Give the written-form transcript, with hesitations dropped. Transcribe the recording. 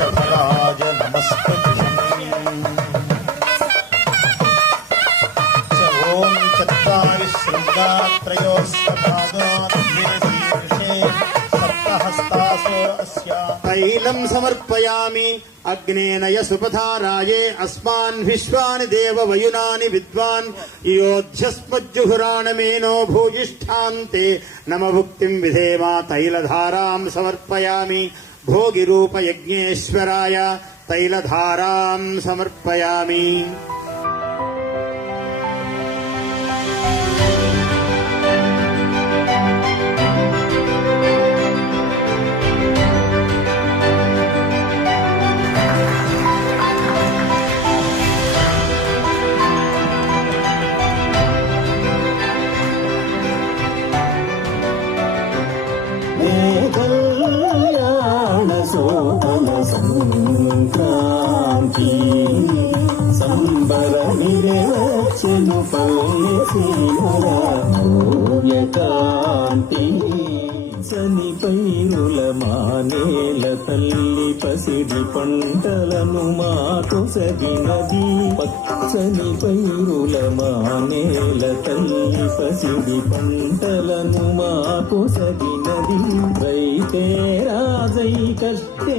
వృషభరాజ నమస్తుభ్యం. ఓం చత్వారి శృంగాత్రయోస్వపాదోర్శీర్షే సప్తహస్తాసో అస్య తైలం సమర్పయామి అగ్నేనయ సుపథారాయే అస్మాన్ విశ్వాని దేవ వయునాని విద్వాన్ యోధ్యస్మజ్జుహురాణమేనో భూయిష్ఠాంతే నమ భుక్తిం విధేమా తైలధారాం సమర్పయామి భోగిరూపయజ్ఞేశ్వరాయ తైలధారాం సమర్పయామి. సంక్రాంతి సంబరమిరచను పల్లెకాంతి చనిపైరుల మానేల తల్లి పసిడి పంటలను మాకొసగినది. పచ్చని పైరుల మానేల తల్లి పసిడి పంటలను మాకొసగినది. రైతే రాజై కష్టే